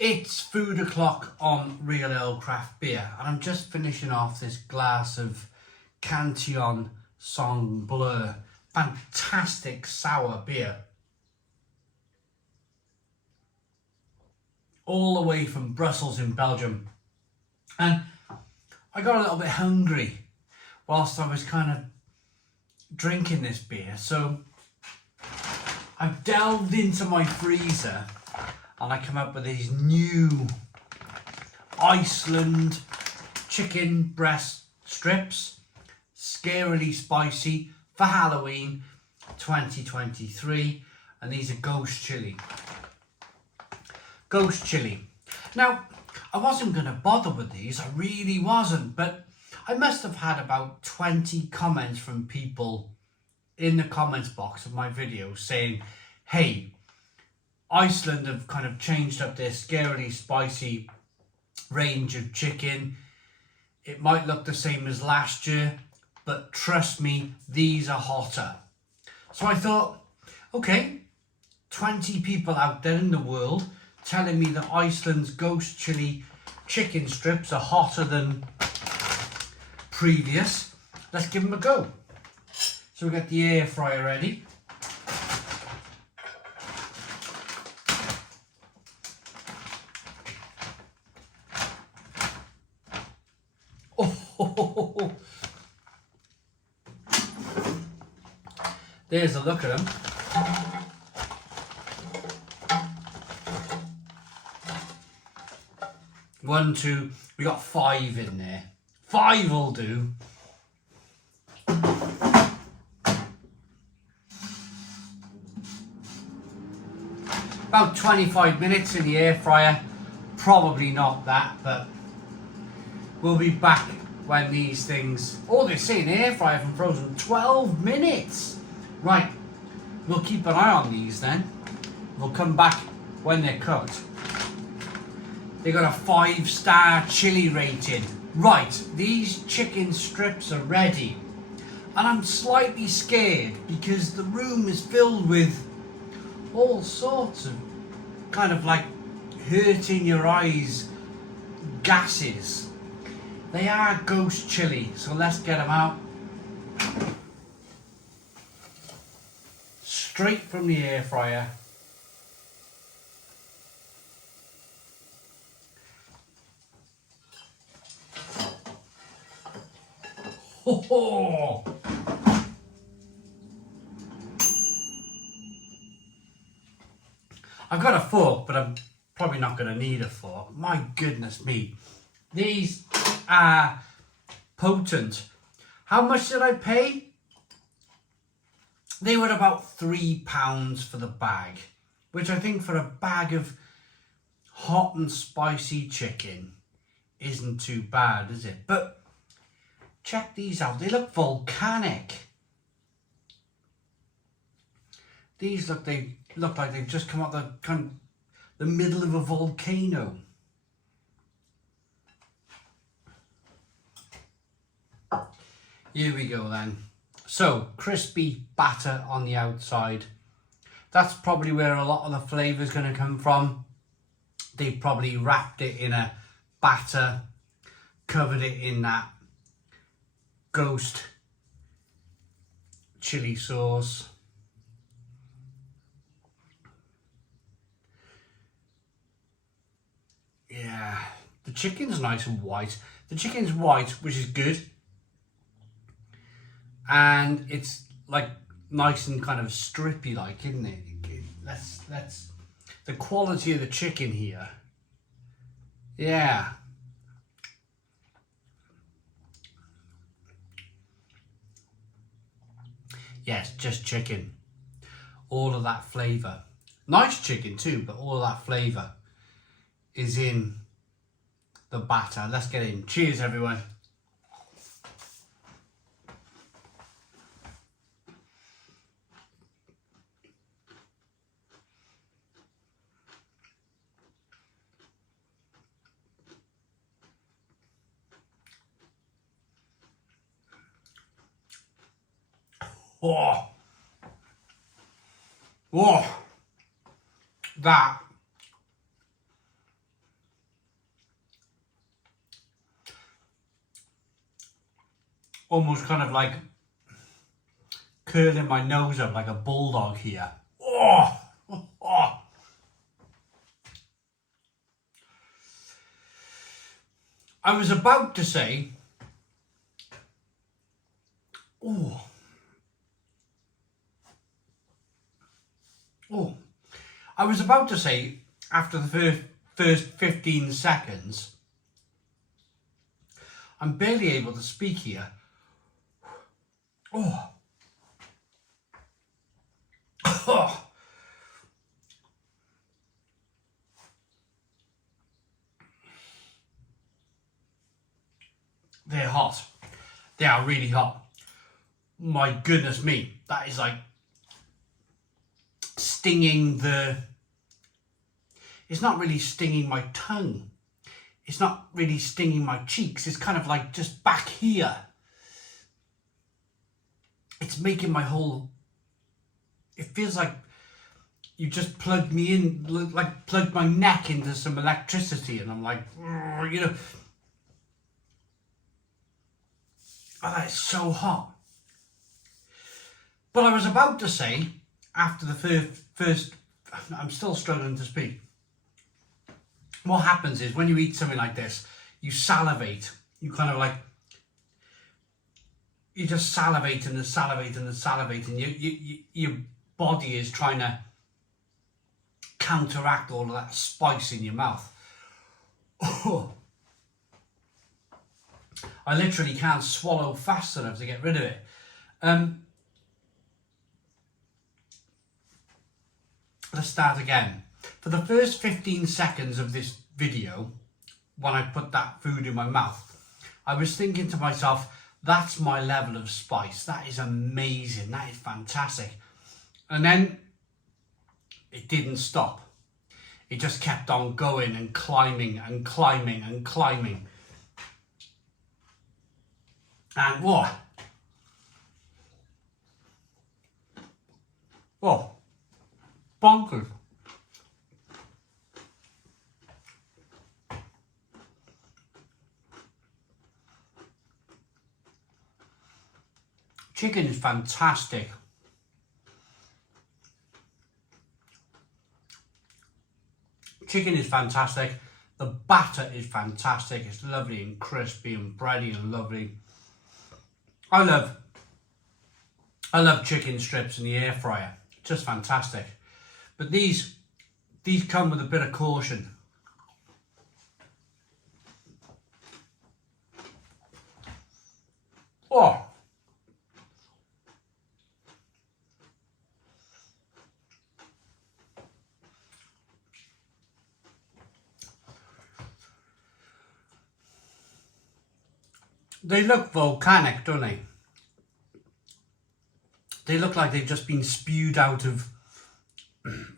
It's food o'clock on Real Ale Craft Beer, and I'm just finishing off this glass of Cantillon Sang Bleu. Fantastic sour beer. All the way from Brussels in Belgium. And I got a little bit hungry whilst I was kind of drinking this beer. So I've delved into my freezer and I come up with these new Iceland chicken breast strips, scarily spicy for Halloween 2023, and these are Ghost Chilli. Ghost Chilli. Now, I wasn't going to bother with these, I really wasn't, but I must have had about 20 comments from people in the comments box of my video saying, hey, Iceland have kind of changed up their scarily spicy range of chicken. It might look the same as last year, but trust me, these are hotter. So I thought, okay, 20 people out there in the world telling me that Iceland's Ghost Chilli chicken strips are hotter than previous. Let's give them a go. So we got the air fryer ready. Oh, there's a look at them. One, two, we got 5 in there. 5 will do. About 25 minutes in the air fryer. Probably not that, but we'll be back when these things... Oh, they're saying air fryer from frozen. 12 minutes! Right, we'll keep an eye on these then. We'll come back when they're cooked. They got a 5-star chili rating. Right, these chicken strips are ready. And I'm slightly scared because the room is filled with all sorts of kind of like hurting your eyes gases. They are Ghost Chilli, so let's get them out. Straight from the air fryer. Ho ho! I've got a fork, but I'm probably not going to need a fork. My goodness me. These are potent. How much did I pay? They were about £3 for the bag, which I think for a bag of hot and spicy chicken isn't too bad, is it? But check these out. They look volcanic. These look like they've just come out the middle of a volcano. Here we go then. So, crispy batter on the outside. That's probably where a lot of the flavour is going to come from. They probably wrapped it in a batter, covered it in that Ghost chili sauce. Yeah, the chicken's nice and white. The chicken's white, which is good. And it's like nice and kind of strippy like, isn't it? That's the quality of the chicken here. Yeah. Yes, just chicken. All of that flavour. Nice chicken too, but all of that flavour is in the batter. Let's get in. Cheers, everyone. Oh, oh, that almost kind of like curling my nose up like a bulldog here. Oh, oh. I was about to say, oh, oh, I was about to say after the first 15 seconds, I'm barely able to speak here. Oh. Oh. They're hot. They are really hot. My goodness me, that is like stinging the... It's not really stinging my tongue. It's not really stinging my cheeks. It's kind of like just back here. It's making my whole... It feels like you just plugged me in, like plugged my neck into some electricity, and I'm like, you know... Oh, that is so hot. But I was about to say, after the first, I'm still struggling to speak. What happens is when you eat something like this, you salivate. You kind of like, you just salivate and salivate and salivate, and your body is trying to counteract all of that spice in your mouth. Oh. I literally can't swallow fast enough to get rid of it. Let's start again. For the first 15 seconds of this video, when I put that food in my mouth, I was thinking to myself, that's my level of spice. That is amazing. That is fantastic. And then it didn't stop. It just kept on going and climbing and climbing and climbing. And what? Oh, bonkers. Chicken is fantastic. Chicken is fantastic. The batter is fantastic. It's lovely and crispy and bready and lovely. I love chicken strips in the air fryer. Just fantastic. But these come with a bit of caution. Oh. They look volcanic, don't they? They look like they've just been spewed out of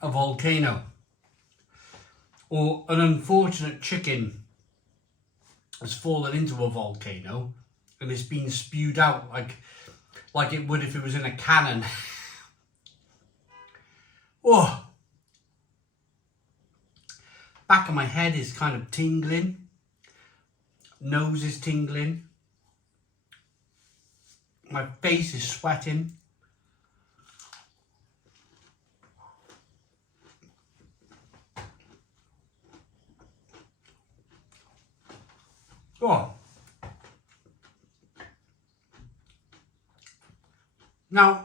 a volcano. Or an unfortunate chicken has fallen into a volcano and it's been spewed out like it would if it was in a cannon. Oh. Back of my head is kind of tingling. Nose is tingling. My face is sweating. Oh. Now,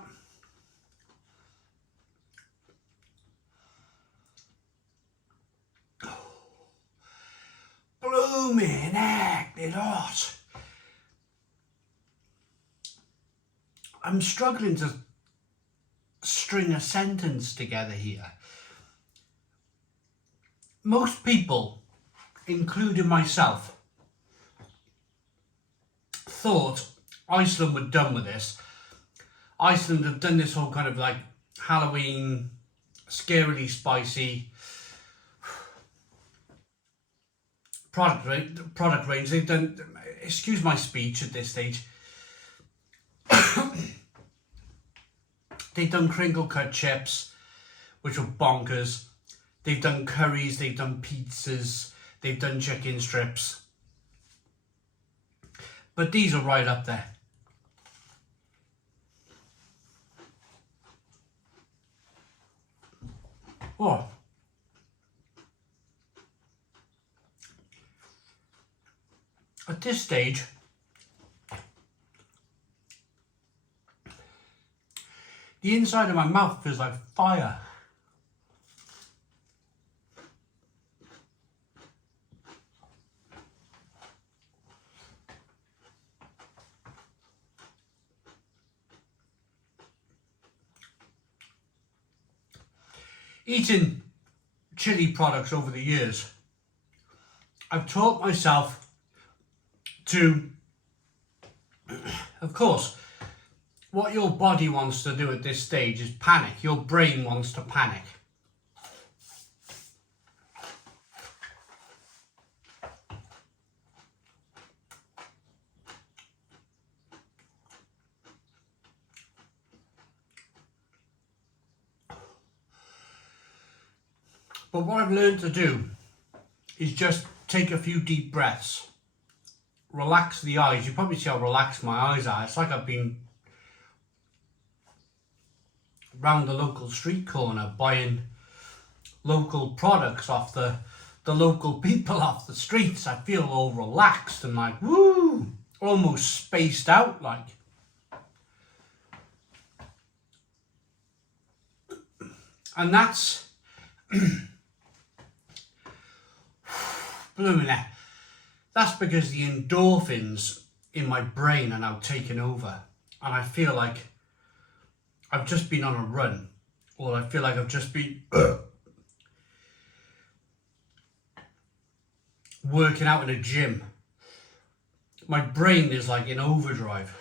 blooming heck, it's hot. I'm struggling to string a sentence together here. Most people, including myself, thought Iceland were done with this. Iceland have done this whole kind of like Halloween, scarily spicy product range. They've done, excuse my speech at this stage, they've done crinkle cut chips, which were bonkers. They've done curries, they've done pizzas, they've done chicken strips. But these are right up there. Oh. At this stage, the inside of my mouth feels like fire. Eating chili products over the years, I've taught myself to, of course, what your body wants to do at this stage is panic. Your brain wants to panic. But what I've learned to do is just take a few deep breaths, relax the eyes. You probably see how relaxed my eyes are. It's like I've been round the local street corner buying local products off the local people off the streets. I feel all relaxed and like, woo, almost spaced out like. And that's blooming heck. That's because the endorphins in my brain are now taking over, and I feel like I've just been on a run, or I feel like I've just been working out in a gym. My brain is like in overdrive.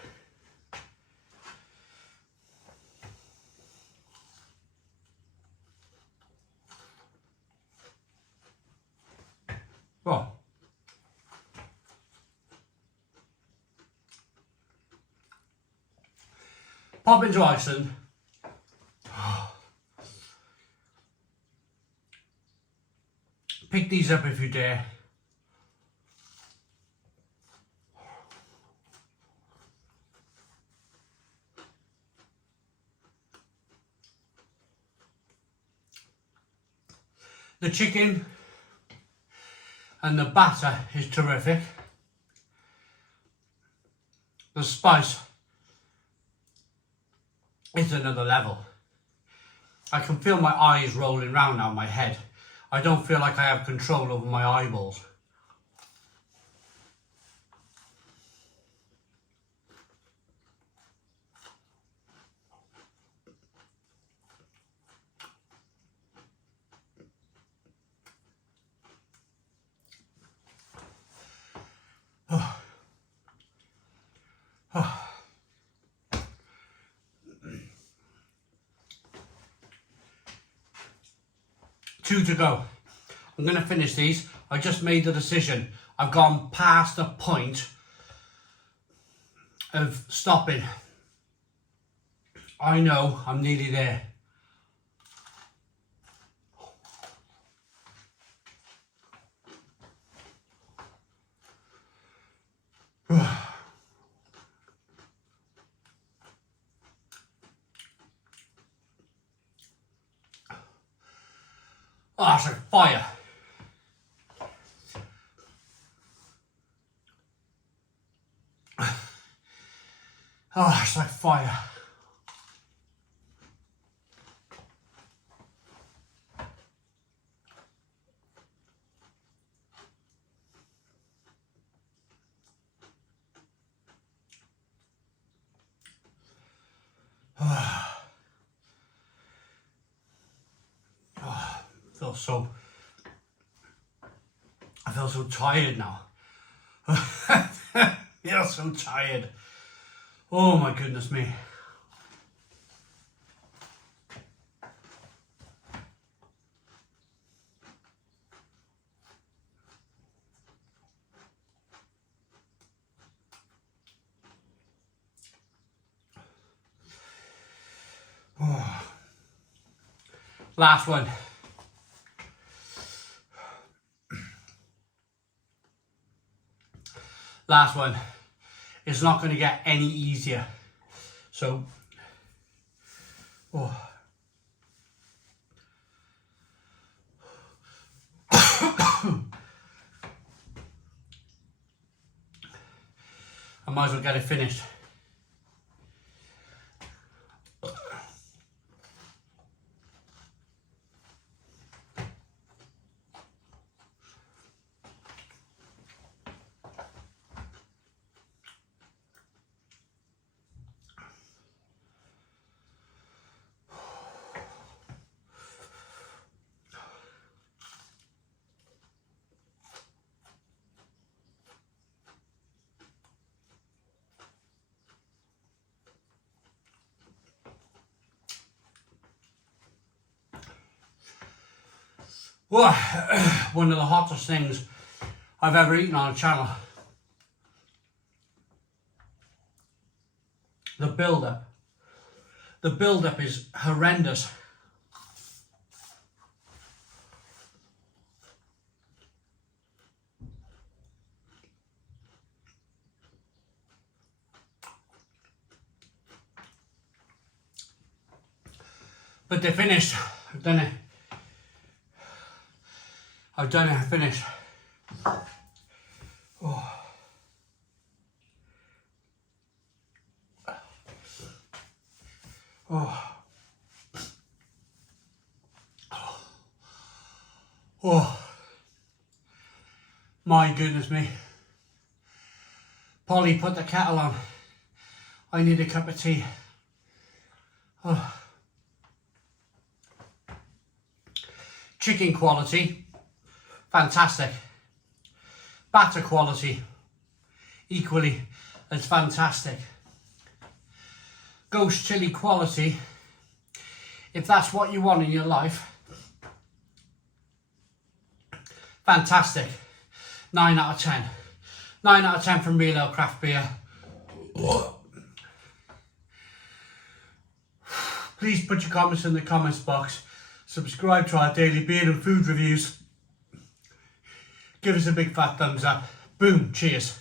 Well, pop into Iceland. Pick these up if you dare. The chicken and the batter is terrific. The spice is another level. I can feel my eyes rolling round now in my head. I don't feel like I have control over my eyeballs. Two to go. I'm going to finish these. I just made the decision. I've gone past the point of stopping. I know I'm nearly there. Oh, it's like fire. Oh, it's like fire. I feel so tired now. I feel so tired. Oh my goodness me. Oh. Last one. Last one. It's not going to get any easier. So, oh. might as well get it finished. Well, one of the hottest things I've ever eaten on a channel. The build-up. The build-up is horrendous. But they're finished. I've done it. I've done it, finished. Oh. Oh. Oh. My goodness me. Polly, put the kettle on. I need a cup of tea. Oh. Chicken quality. Fantastic. Batter quality, equally as fantastic. Ghost chili quality, if that's what you want in your life, fantastic. 9 out of 10. 9 out of 10 from Real Ale Craft Beer. Please put your comments in the comments box. Subscribe to our daily beer and food reviews. Give us a big fat thumbs up. Boom, cheers.